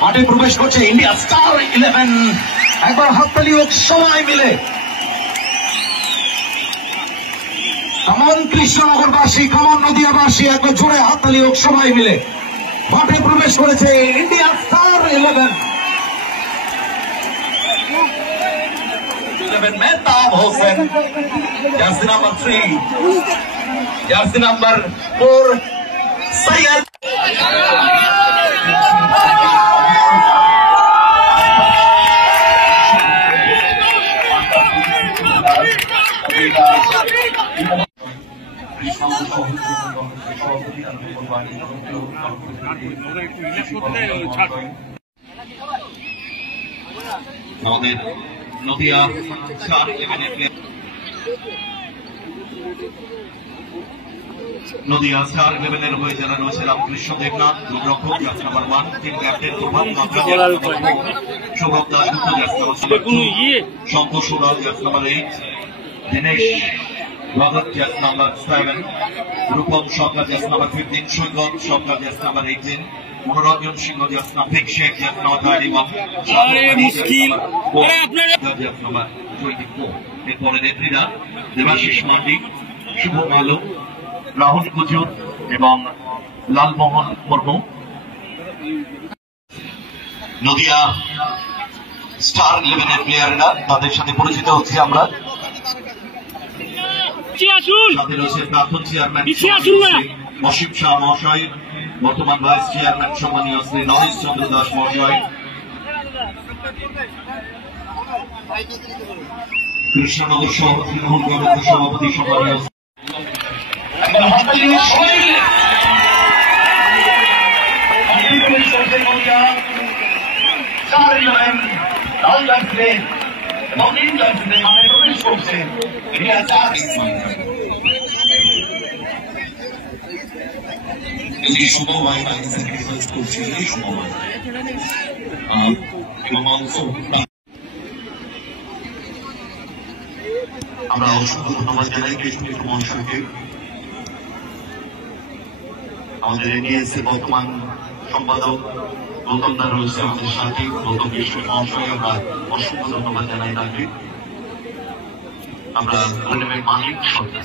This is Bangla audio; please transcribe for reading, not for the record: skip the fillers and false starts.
মাঠে প্রবেশ করছে ইন্ডিয়া স্টার 11। একবার হাততালি হোক সবাই মিলে। কামন কৃষ্ণনগরবাসী, কামন নদিয়াবাসী, একবার জোরে হাততালি হোক সবাই মিলে। মাঠে প্রবেশ করেছে India star 11। Mehtab Hossain, jersey number 3, jersey number 4 Syed. আমাদের নদিয়া স্টার 11 নদিয়া স্টার 11 হয়ে যারা রয়েছে রামকৃষ্ণ দেবনাথ গোলরক্ষক, jersey number 1 team captain Prabhat Sourav Das, Shankar Sural, jersey number 8 Dinesh Bhagat, jersey number 7 Rupam Sarkar, jersey number 15 Saikat Sarkar, jersey number 18 Manoranjan Singh, jersey number Sheikh, jersey number 31 jersey number 24। এরপরে নেত্রীরা দেবাশিস মান্ডি, শুভ আলো, রাহুল কুজুর এবং লালমোহন মুর্মু। নদিয়া স্টার 11 প্লেয়াররা, তাদের সাথে পরিচিত হচ্ছে আমরা। সাথে রয়েছে প্রাক্তন চেয়ারম্যান অসীম শাহ মহাশয়, বর্তমান ভাইস চেয়ারম্যান সম্মানীয় শ্রী নরেশ চন্দ্র দাস মহাশয়, কৃষ্ণনগর সভাপতি সম্মানীয় এই সময় স্যাক্রিফাইস করছে, এই সময় আমরা অসংখ্য ধন্যবাদ জানাই কৃষ্ণকৃষ্ণ মহাশয়কে। আমাদের এনডিএসএ বর্তমান সম্পাদক গৌতম দা রয়েছে আমাদের সাথে, গৌতম কৃষ্ণ মহাশয়, আমরা অসংখ্য ধন্যবাদ জানাই তাকে। আমরা মালিক সরকার